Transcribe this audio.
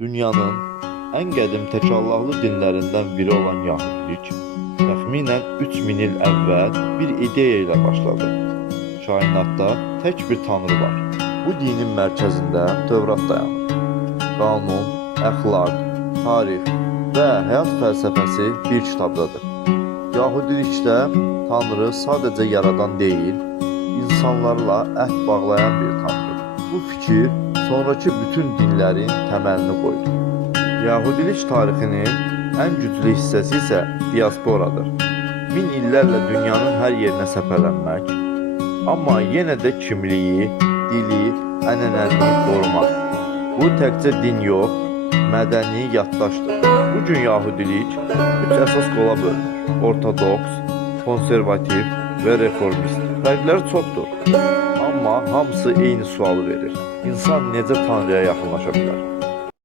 Dünyanın en qədim təkallahlı dinlərindən biri olan Yahudilik təxminən 3000 il əvvəl bir ideya ilə başladı. Kainatda tək bir tanrı var. Bu dinin mərkəzində Tövrat dayanır. Qanun, əxlaq, tarix və həyat fəlsəfəsi bir kitabdadır. Yahudilikdə tanrı sadəcə yaradan deyil, insanlarla əhd bağlayan bir tanrıdır. Bu fikir sonraki bütün dinlərin təməlini qoydu. Yahudilik tarixinin ən güclü hissəsi isə diasporadır. Min illərlə dünyanın hər yerinə səfərlənmək, amma yenə də kimliyi, dili, ənənəni qorumaq. Bu təkcə din yox, mədəni yaddaşdır. Bugün Yahudilik 3 əsas qola bölünür: ortodoks, konservativ və reformist. Fərqləri çoxdur, amma hamısı eyni sualı verir: İnsan necə Tanrıya yaxınlaşa bilər?